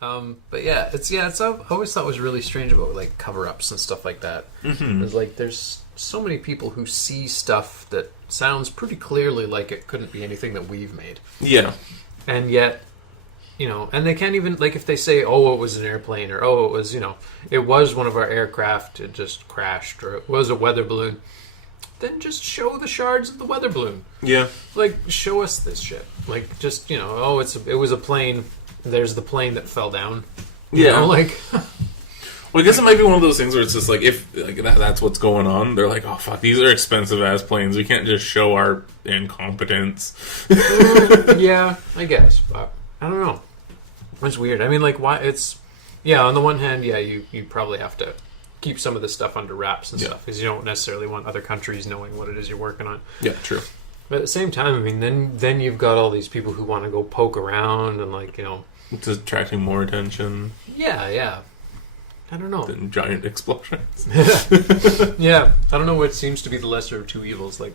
But yeah, it's I always thought was really strange about like cover-ups and stuff like that. Mm-hmm. It's like there's so many people who see stuff that sounds pretty clearly like it couldn't be anything that we've made. Yeah. And yet, and they can't even, like, if they say, oh, it was an airplane, or oh, it was, it was one of our aircraft, it just crashed, or it was a weather balloon, then just show the shards of the weather balloon. Yeah. Like, show us this shit. Like, just, oh, it was a plane, there's the plane that fell down. You know, like... Well, I guess it might be one of those things where it's just like, if that's what's going on, they're like, oh, fuck, these are expensive-ass planes. We can't just show our incompetence. Yeah, I guess. But I don't know. It's weird. I mean, like, why? It's... Yeah, on the one hand, yeah, you probably have to keep some of this stuff under wraps and stuff, because you don't necessarily want other countries knowing what it is you're working on. Yeah, true. But at the same time, I mean, then you've got all these people who want to go poke around and, like, It's attracting more attention. Yeah. I don't know. Than giant explosions. Yeah. I don't know what seems to be the lesser of two evils. Like,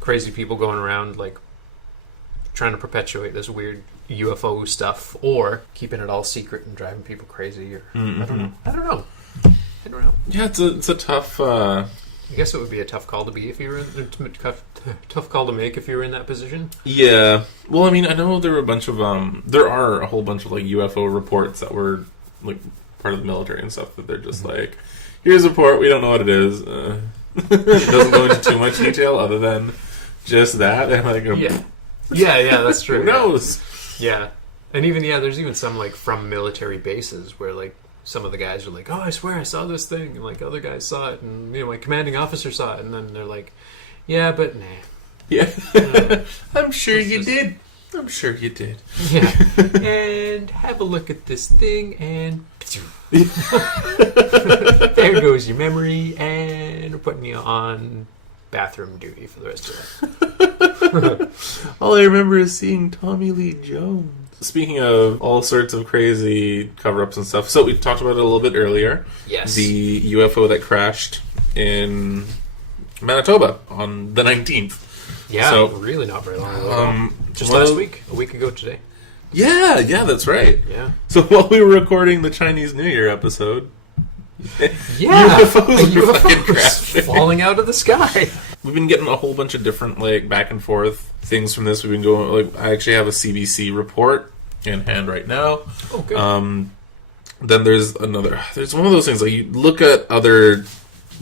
crazy people going around, like, trying to perpetuate this weird UFO stuff, or keeping it all secret and driving people crazy, or... Mm-hmm. I don't know. Yeah, it's a tough... I guess it would be a tough call to be if you were in... Tough call to make if you were in that position. Yeah. Well, I mean, I know there were a bunch of... there are a whole bunch of, like, UFO reports that were, like... part of the military and stuff, that they're just like, here's a report, we don't know what it is. It doesn't go into too much detail other than just that. And like, yeah, that's true. Who knows? Yeah. And even, there's even some, like, from military bases where, like, some of the guys are like, oh, I swear I saw this thing, and, like, other guys saw it, and, my commanding officer saw it, and then they're like, yeah, but nah. Yeah. I'm sure you did. I'm sure you did. Yeah. And have a look at this thing, and there goes your memory, and we're putting you on bathroom duty for the rest of life. All I remember is seeing Tommy Lee Jones. Speaking of all sorts of crazy cover-ups and stuff, so we talked about it a little bit earlier. Yes. The UFO that crashed in Manitoba on the 19th. Yeah, so, really not very long ago. Just last week. A week ago today. Yeah, that's right. Yeah. So while we were recording the Chinese New Year episode, UFOs were fucking crashing, falling out of the sky. We've been getting a whole bunch of different, like, back and forth things from this. We've been going, like, I actually have a CBC report in hand right now. Oh, good. Then there's one of those things, like, you look at other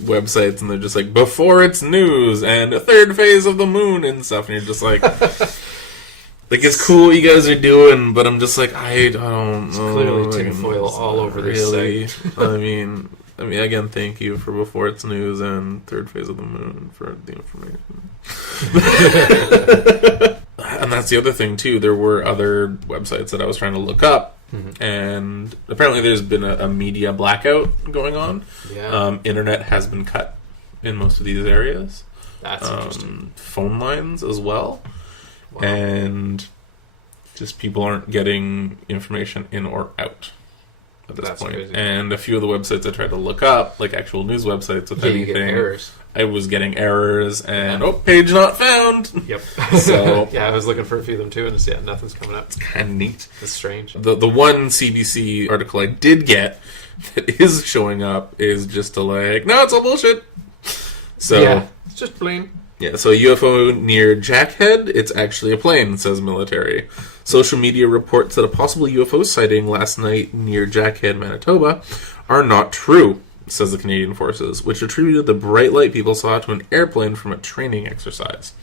websites and they're just like, before it's news and a third phase of the moon and stuff, and you're just like, like, it's cool what you guys are doing, but I'm just like, I don't know. Clearly tinfoil all over this site. I mean, again, thank you for before it's news and third phase of the moon for the information. And that's the other thing too. There were other websites that I was trying to look up. Mm-hmm. And apparently there's been a media blackout going on. Yeah. Internet has been cut in most of these areas. That's interesting. Phone lines as well. Wow. And just people aren't getting information in or out at this point. Crazy. And a few of the websites I tried to look up, like actual news websites with anything, you get errors. I was getting errors and page not found. Yep. So yeah, I was looking for a few of them too, and nothing's coming up. It's kind of neat. It's strange. The one CBC article I did get that is showing up is just no, it's all bullshit. So yeah, it's just plain. Yeah, so a UFO near Jackhead, it's actually a plane, says military. Social media reports that a possible UFO sighting last night near Jackhead, Manitoba, are not true, says the Canadian Forces, which attributed the bright light people saw to an airplane from a training exercise.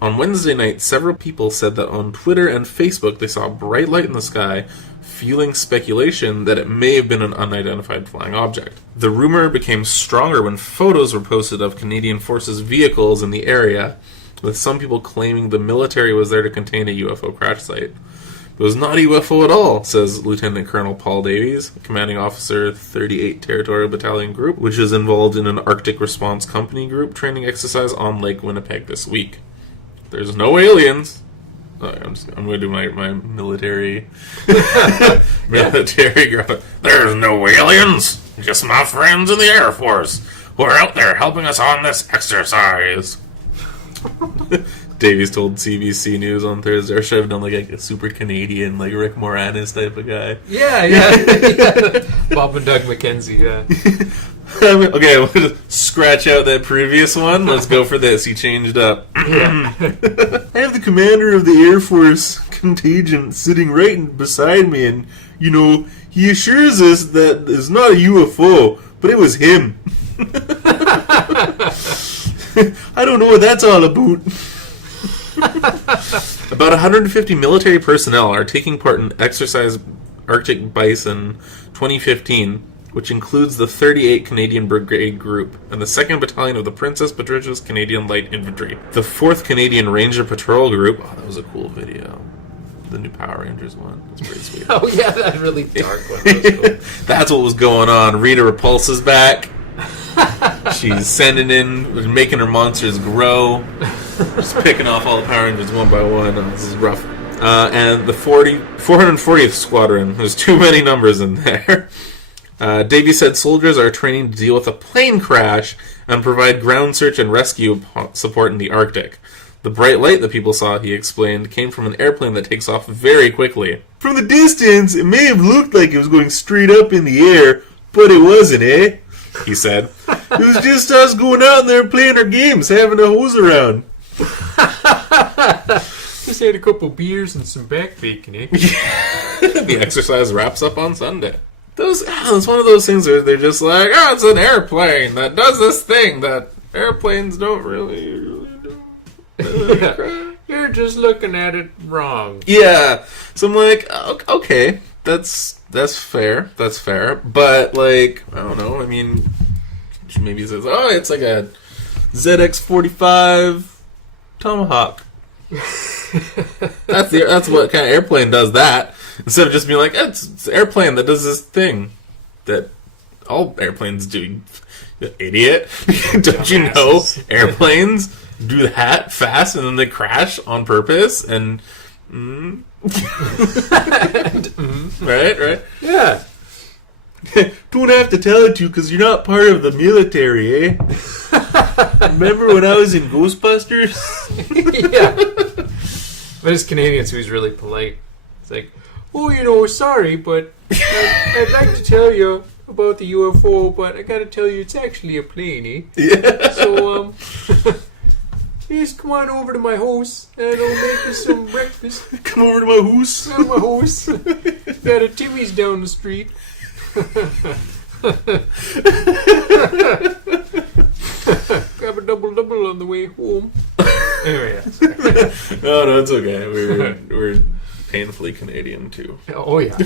On Wednesday night, several people said that on Twitter and Facebook they saw a bright light in the sky, fueling speculation that it may have been an unidentified flying object. The rumor became stronger when photos were posted of Canadian Forces vehicles in the area, with some people claiming the military was there to contain a UFO crash site. It was not a UFO at all, says Lieutenant Colonel Paul Davies, commanding officer 38 Territorial Battalion Group, which is involved in an Arctic Response Company group training exercise on Lake Winnipeg this week. There's no aliens. I'm going to do my military girl. There's no aliens, just my friends in the Air Force who are out there helping us on this exercise. Davies told CBC News on Thursday, or should have done like a super Canadian, like Rick Moranis type of guy. Yeah. Bob and Doug McKenzie, yeah. Okay, we'll just scratch out that previous one. Let's go for this. He changed up. Yeah. I have the commander of the Air Force contingent sitting right beside me, and, he assures us that it's not a UFO, but it was him. I don't know what that's all about. About 150 military personnel are taking part in Exercise Arctic Bison 2015, which includes the 38 Canadian Brigade Group and the 2nd Battalion of the Princess Patricia's Canadian Light Infantry. The 4th Canadian Ranger Patrol Group... Oh, that was a cool video. The new Power Rangers one. That's pretty sweet. Oh, yeah, that really dark one. That was cool. That's what was going on. Rita Repulsa's back. She's sending in, making her monsters grow. Just picking off all the Power Rangers one by one. Oh, this is rough. And the 440th Squadron. There's too many numbers in there. Davey said soldiers are training to deal with a plane crash and provide ground search and rescue support in the Arctic. The bright light that people saw, he explained, came from an airplane that takes off very quickly. From the distance, it may have looked like it was going straight up in the air, but it wasn't, eh? He said. It was just us going out there playing our games, having a hose around. Just had a couple beers and some back bacon, eh? The exercise wraps up on Sunday. It's one of those things where they're just like, it's an airplane that does this thing that airplanes don't really do. Yeah. You're just looking at it wrong. Yeah. So I'm like, okay, that's fair. That's fair. But, like, I don't know. I mean, maybe it says, it's like a ZX-45 Tomahawk. That's what kind of airplane does that. Instead of just being like, it's an airplane that does this thing that all airplanes do. You idiot. Don't you know airplanes do that fast and then they crash on purpose? And right? Yeah. Don't have to tell it to you because you're not part of the military, eh? Remember when I was in Ghostbusters? Yeah. But as Canadians, who's really polite. It's like, sorry, but I'd like to tell you about the UFO, but I gotta tell you, it's actually a plane, eh? Yeah. So, please come on over to my house, and I'll make you some breakfast. Come over to my house. Come to my house. Got a Timmy's down the street. Grab a double on the way home. Anyway, yeah. No, it's okay. We're painfully Canadian too. Oh yeah.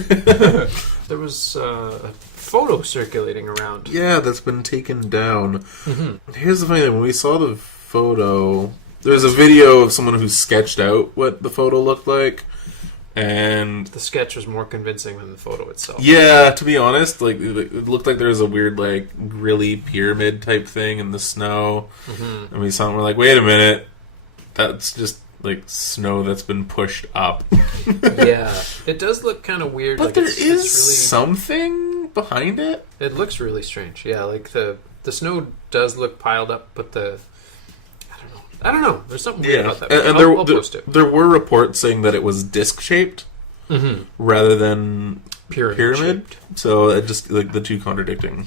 There was a photo circulating around. Yeah, that's been taken down. Mm-hmm. Here's the funny thing: when we saw the photo, there's a video of someone who sketched out what the photo looked like, and the sketch was more convincing than the photo itself. Yeah, to be honest, like it looked like there was a weird, like, grilly pyramid type thing in the snow, and we saw it and we're like, wait a minute, that's just like snow that's been pushed up. Yeah, it does look kind of weird. But like there is really, something behind it. It looks really strange. Yeah, like the snow does look piled up, but I don't know. There's something weird about that. And I'll post it. There were reports saying that it was disc shaped rather than pyramid. So it just like the two contradicting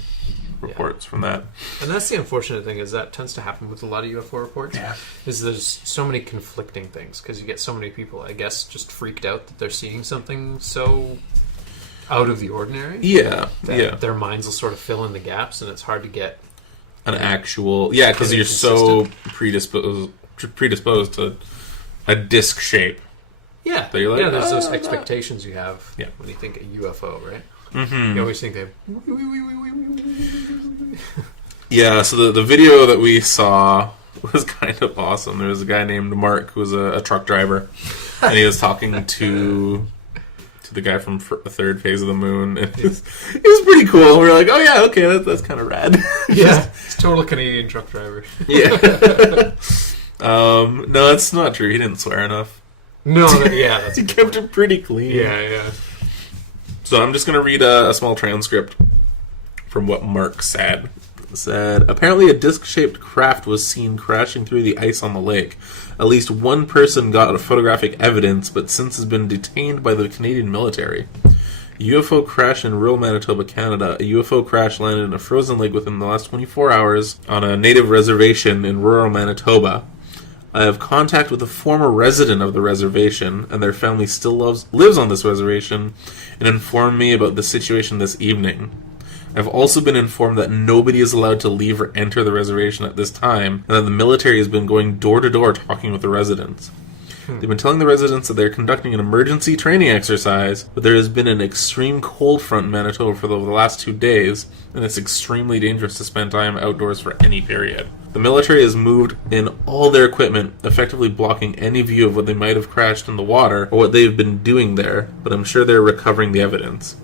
reports from that. And that's the unfortunate thing, is that tends to happen with a lot of UFO reports. Yeah. Is there's so many conflicting things because you get so many people, I guess, just freaked out that they're seeing something so out of the ordinary. Yeah. That their minds will sort of fill in the gaps, and it's hard to get an actual because you're so predisposed to a disc shape. Yeah, that you're like, there's those expectations you have when you think a UFO, right? You always think they. Yeah, so the video that we saw was kind of awesome. There was a guy named Mark who was a truck driver, and he was talking to the guy from the third phase of the moon. It was pretty cool. We were like, oh yeah, okay, that's kind of rad. Yeah, it's total Canadian truck driver. Yeah. No, it's not true. He didn't swear enough. No, that's he kept it pretty clean. Yeah. So I'm just going to read a small transcript from what Mark said. said, apparently a disc-shaped craft was seen crashing through the ice on the lake. At least one person got photographic evidence, but since has been detained by the Canadian military. UFO crash in rural Manitoba, Canada. A UFO crash landed in a frozen lake within the last 24 hours on a native reservation in rural Manitoba. I have contact with a former resident of the reservation, and their family still lives on this reservation, and informed me about the situation this evening. I've also been informed that nobody is allowed to leave or enter the reservation at this time, and that the military has been going door to door talking with the residents. They've been telling the residents that they're conducting an emergency training exercise, but there has been an extreme cold front in Manitoba for the last 2 days, and it's extremely dangerous to spend time outdoors for any period. The military has moved in all their equipment, effectively blocking any view of what they might have crashed in the water or what they've been doing there, but I'm sure they're recovering the evidence.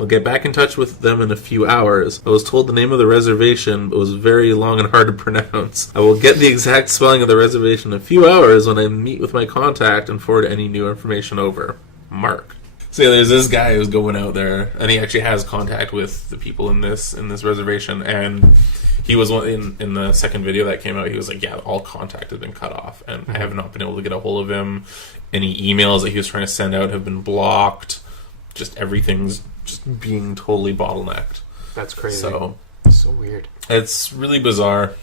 I'll get back in touch with them in a few hours. I was told the name of the reservation, but it was very long and hard to pronounce. I will get the exact spelling of the reservation in a few hours when I meet with my contact and forward any new information over. Mark. So yeah, there's this guy who's going out there, and he actually has contact with the people in this reservation, and he was in the second video that came out, he was like, yeah, all contact has been cut off, and I have not been able to get a hold of him. Any emails that he was trying to send out have been blocked. Just everything's just being totally bottlenecked. That's crazy. So weird. It's really bizarre.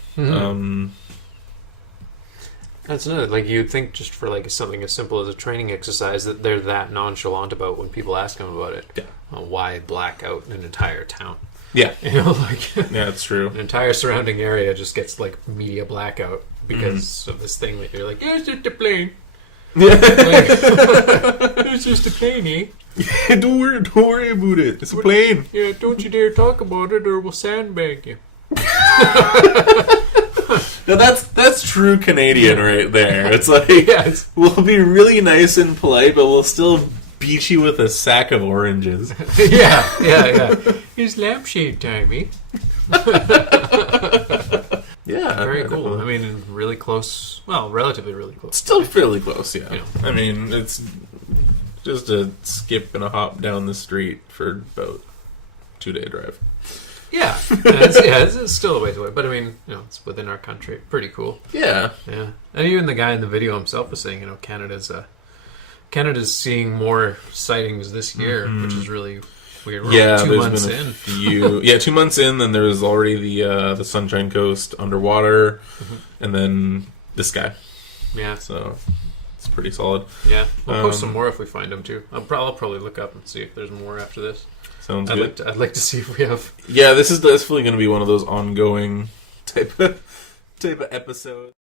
That's another, like, you'd think just for like something as simple as a training exercise that they're that nonchalant about when people ask them about it. Yeah. Why black out an entire town? Yeah. Like yeah, it's true. An entire surrounding area just gets like media blackout because of this thing that you're like, yeah, it's just a plane. Yeah. It's just a plane, eh? Yeah, don't worry about it. It's a plane. Yeah, don't you dare talk about it or we'll sandbag you. Now that's true Canadian right there. It's like, Yes. We'll be really nice and polite, but we'll still beat you with a sack of oranges. yeah. It's lampshade time, eh? Yeah. Very cool. I mean, really close. Well, relatively really close. Still fairly close, yeah. Yeah. I mean, it's just a skip and a hop down the street for about 2-day drive. Yeah. It's still a ways away, but I mean, it's within our country. Pretty cool. Yeah. Yeah. And even the guy in the video himself was saying, Canada's seeing more sightings this year, which is really weird. We're Yeah, 2 months been a in. few. Yeah, 2 months in, then there was already the Sunshine Coast underwater, and then this guy. Yeah. So it's pretty solid. Yeah. We'll post some more if we find them too. I'll probably look up and see if there's more after this. Sounds good. I'd like to see if we have. Yeah, this is definitely going to be one of those ongoing type of episodes.